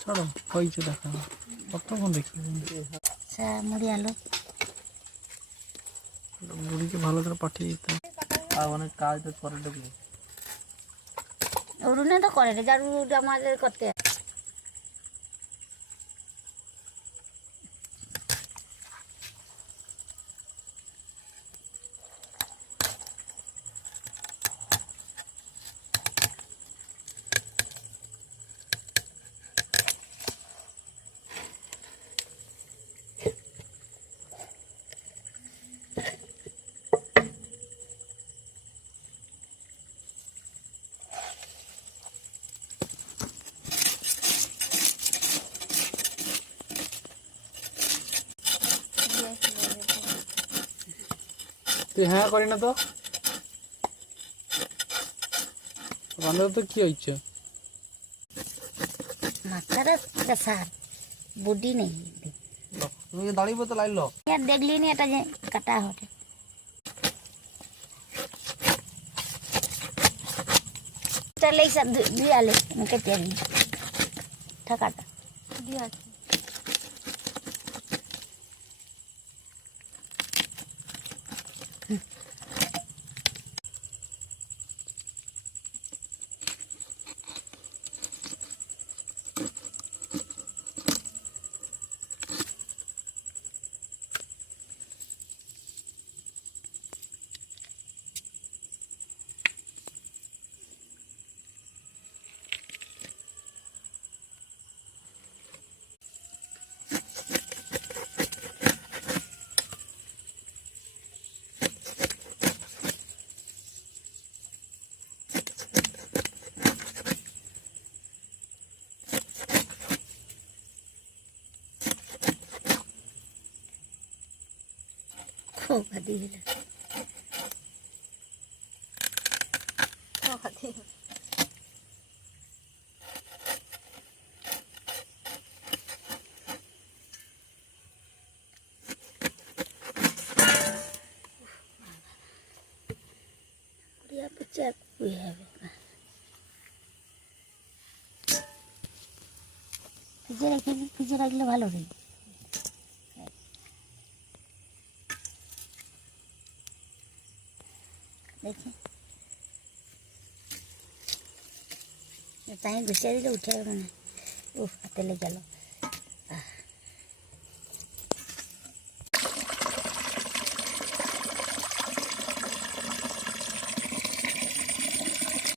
ছাড়ো হয়েছে দেখা কতক্ষণ দেখি মুড়ি আলু বুড়িকে ভালো করে পাঠিয়ে দিতাম আর অনেক কাজ তো করে দেবে অরুণে তো করে যারু আমাদের করতে তুই হ্যাঁ করি না তো রান্না তো কি হয়েছে মাথার প্রেসার বডি নেই তুমি দাঁড়িয়ে তো লাইলো দেখলি নি এটা যে কাটা হটে চলে সব দিয়ালে কেটে দিই ঠাকাটা দিয়া খোকা দিয়ে খোকা দিয়ে Dia pecah kuih ভিজে রাখলে ভালো রে দেখি তাই ঘুষিয়ে দিলে উঠে গেল না ও হাতে লেগে গেল